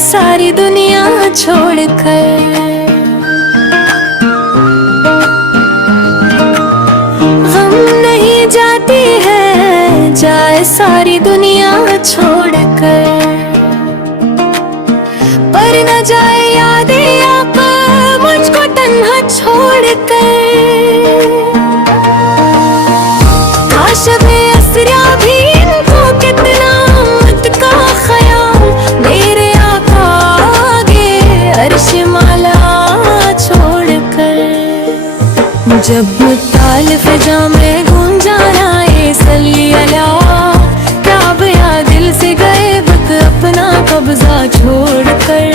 सारी दुनिया छोड़कर। हम नहीं जाती है जाए सारी दुनिया छोड़कर, पर न जाए यादें आप मुझको तन्हा छोड़कर। काश बेअसरा भी इनको कितना मत का ख्याल, मेरे आका आगे अर्श माला छोड़कर। जब ताल फिजा में गूंजाना ये सल्ली अला, काब या दिल से गए वक्त अपना कब्जा छोड़कर।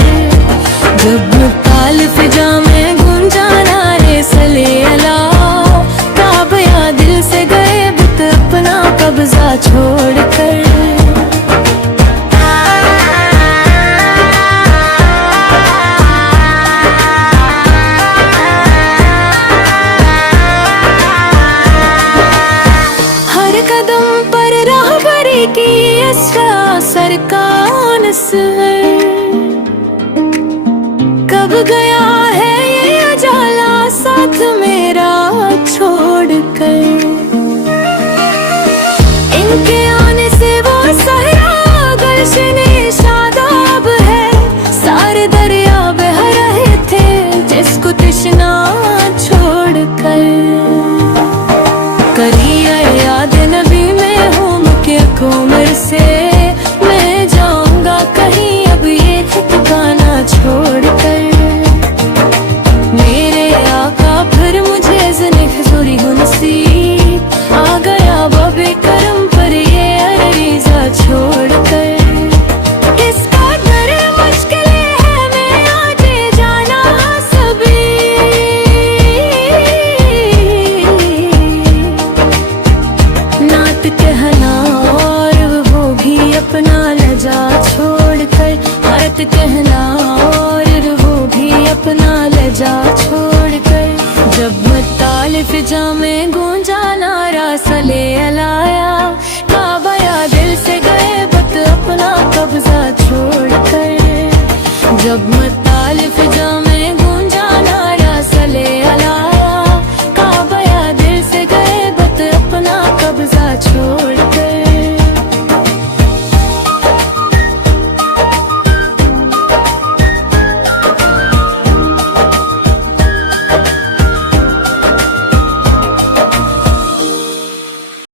जब ताल फिजा में गूंजाना ये सल्ली अला, काब या दिल से गए वक्त अपना कब्जा छोड़कर। की असर का अनस है, कब गया है ये उजाला साथ मेरा छोड़कर। इनके आने से वो सहरा गुलशने शादाब है, सारे दरिया बह रहे थे जिसको तृष्णा छोड़कर। करिए याद नबी में हूँ उम्र से, मैं जाऊंगा कहीं अब ये ठिकाना छोड़कर। मेरे आका फिर मुझे ज़ने ज़ोरी नसीब, आ गया बाबे करम पर ये अरीज़ा छोड़कर। किसका डर मुश्किल है मैं आज जाना सभी, नात कहना अपना लजा छोड़कर, हाथ कहना और वो भी अपना लजा छोड़कर। जब ताल फिजा में गूंजा नारा सले अलाया, काबा या दिल से गए वक्त अपना कब्जा छोड़कर। जब